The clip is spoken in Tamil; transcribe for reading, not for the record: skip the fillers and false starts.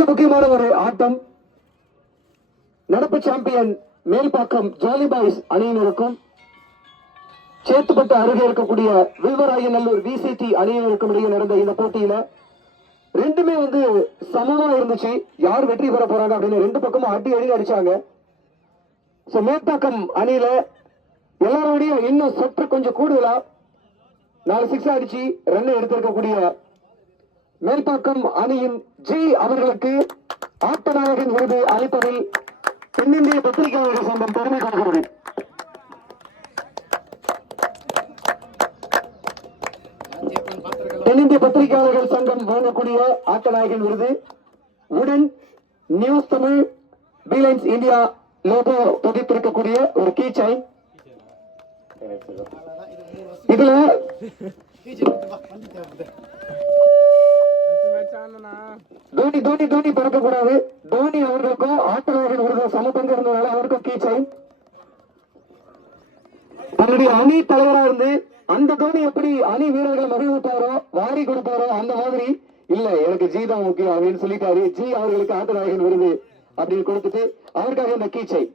மிக முக்கியமான ஒரு ஆட்டம். நடப்பு சாம்பியன் மேல்பாக்கம் ஜாலி பாய்ஸ் அணியினருக்கும் சேத்துப்பட்டு அருகே இருக்கக்கூடிய வில்வராயநல்லூர் விசிடி அணியினருக்கும் இடையே நடந்த இந்த போட்டியில ரெண்டுமே சமமா இருந்துச்சு. யார் வெற்றி பெற போறாங்க அப்படின்னு ரெண்டு பக்கமும் அடி அடி அடிச்சாங்க. மேற்பாக்கம் அணியில எல்லாரோடையும் இன்னும் சற்று கொஞ்சம் கூடுதலா 4 6 அடிச்சு ரன் எடுத்திருக்கக்கூடிய மேல்பாக்கம் அணியின் ஜி அவர்களுக்கு ஆட்ட நாயகன் விருது அளிப்பதில் தென்னிந்திய பத்திரிகையாளர்கள் சங்கம் பெருமை கொள்கிறது. தென்னிந்திய பத்திரிகையாளர்கள் சங்கம் வழங்கக்கூடிய ஆட்ட நாயகன் விருது உடன் நியூஸ் தமிழ் பீலைன்ஸ் இந்தியா லோகோ பதிப்பிருக்கக்கூடிய ஒரு கீ செயின். இதுல தோனி தோனி தோனி பறக்கக்கூடாது. தோனி அவர்களுக்கும் ஆட்ட நாயகன் விருது சமபங்கு இருந்ததுனால அவருக்கும் கீ செயின். தன்னுடைய அணி தலைவரா இருந்து அந்த தோனி எப்படி அணி வீரர்களை மகிழ்விப்பாரோ வாரி கொடுப்பாரோ அந்த மாதிரி இல்ல எனக்கு ஜி தான் முக்கியம் அப்படின்னு சொல்லிட்டாரு. ஜி அவர்களுக்கு ஆட்ட நாயகன் விருது அப்படின்னு கொடுத்துட்டு அவருக்காக இந்த கீ செயின்